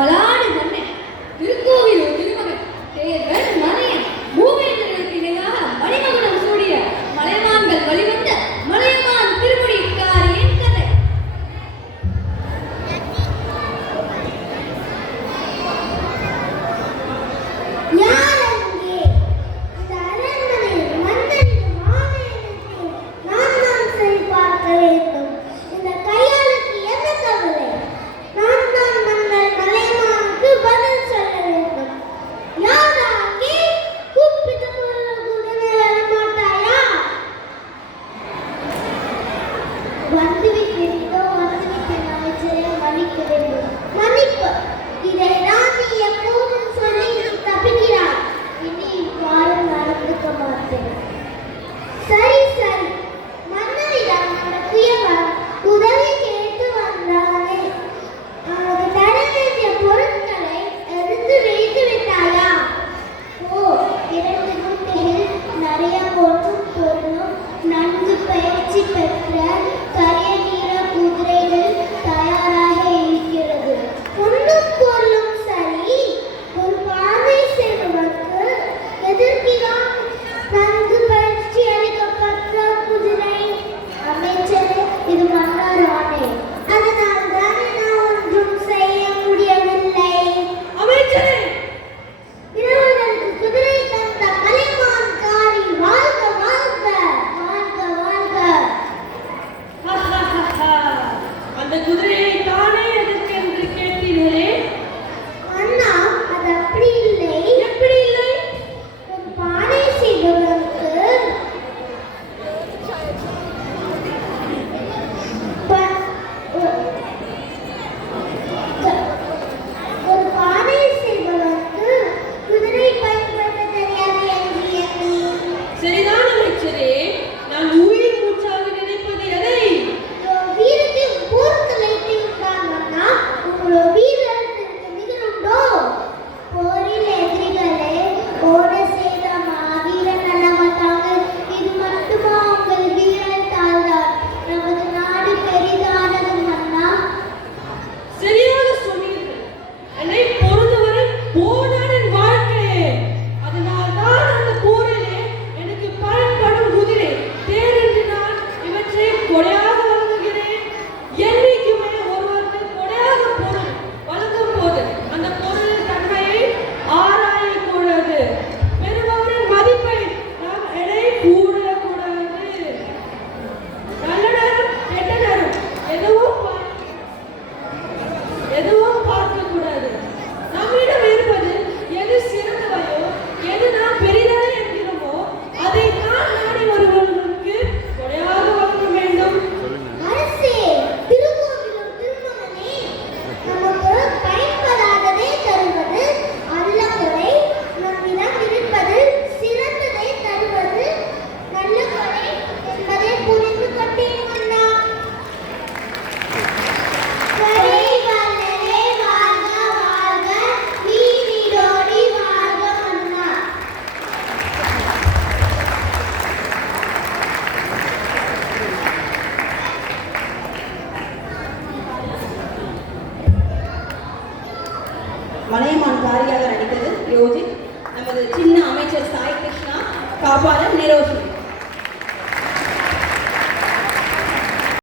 ¡Hola! அந்த குதிரை அவன் நடித்தது யோஜித் நமது சின்ன அமைச்சர் சாய் கிருஷ்ணா காப்பாளர் நிரோஷன்